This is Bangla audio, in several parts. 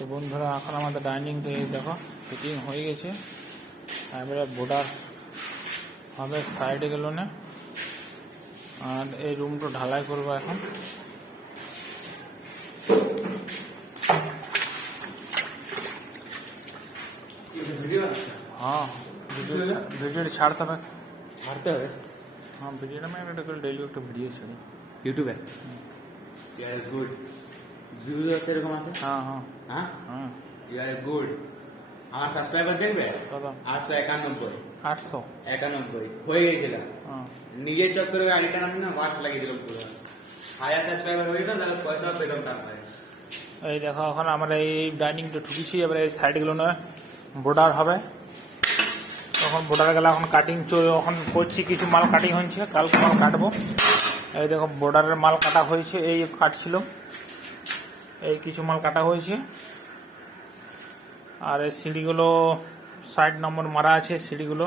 তো বন্ধুরা এখন আমাদের ডাইনিং তো এই দেখো ফিটিং হয়ে গেছে। এবারে বর্ডার হবে সাইডে গেল না, আর এই রুমটা ঢালাই করবো এখন। हाँ वीडियो छाड़ता है, ছাড়তে হবে। हाँ वीडियो में একটা ডেইলি একটা ভিডিও ছাড়ি ইউটিউবে। ইয়ার গুড ভিউজ আছে এরকম আছে। হ্যাঁ হ্যাঁ হ্যাঁ হ্যাঁ ইয়ার গুড। আমার সাবস্ক্রাইবার দেখবে কত? 891 891 হয়ে গেছিল। হ্যাঁ নিজের চক্করে আইডিটা নাম না ওয়াট লাগিয়ে দিলাম পুরো। 1000 সাবস্ক্রাইবার হয়ে গেল তাহলে পয়সা পেলাম তারপরে। এই দেখো এখন আমরা এই ডাইনিংটা ঠুকিছি, এবারে এই সাইডগুলো না বর্ডার হবে। তখন বর্ডারে গেলে এখন কাটিং এখন করছি, কিছু মাল কাটিং হয়েছে, কালকে মাল কাটবো। এই দেখো বর্ডারের মাল কাটা হয়েছে, এই কাটছিল, এই কিছু মাল কাটা হয়েছে। আর এই সিঁড়িগুলো 60 নম্বর মারা আছে, সিঁড়িগুলো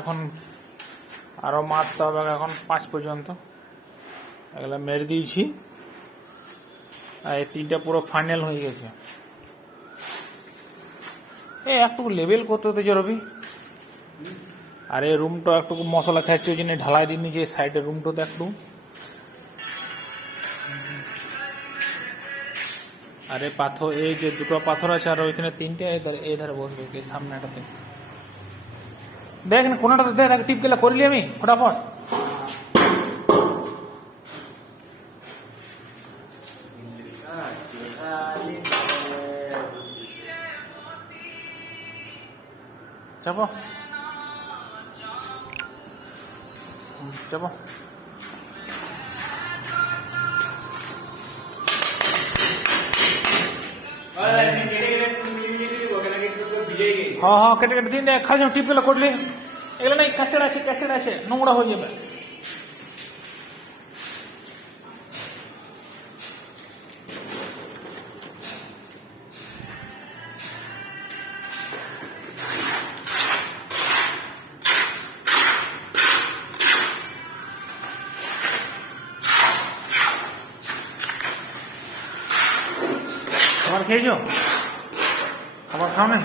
এখন আরও মারতে হবে, এখন 5 পর্যন্ত এগুলো মেরে দিয়েছি। আর এই 3টা পুরো ফাইনাল হয়ে গেছে। এই একটু লেভেল করতে হতে জরবি। আর এই রুমটা একটু মশলা খাচ্ছে, ওই জন্য ঢালাই দিন যে সাইডের রুমটাতে একটু। আর এই পাথর, এই যে দুটো পাথর আছে আর ওইখানে 3টে, এই ধারে বসবে এই সামনেটাতে। দেখ না কোনটাতে দেখ, টিপ গেলে করলি আমি ফটাফট। চাপো চাপো। हाँ हाँ কেটে কেটে দিন, খাই টিপ গেলে করলি। এগুলো না কাচড় আছে নোংরা হয়ে যাবে। খাবার খেয়েছো? খাবার খাও না?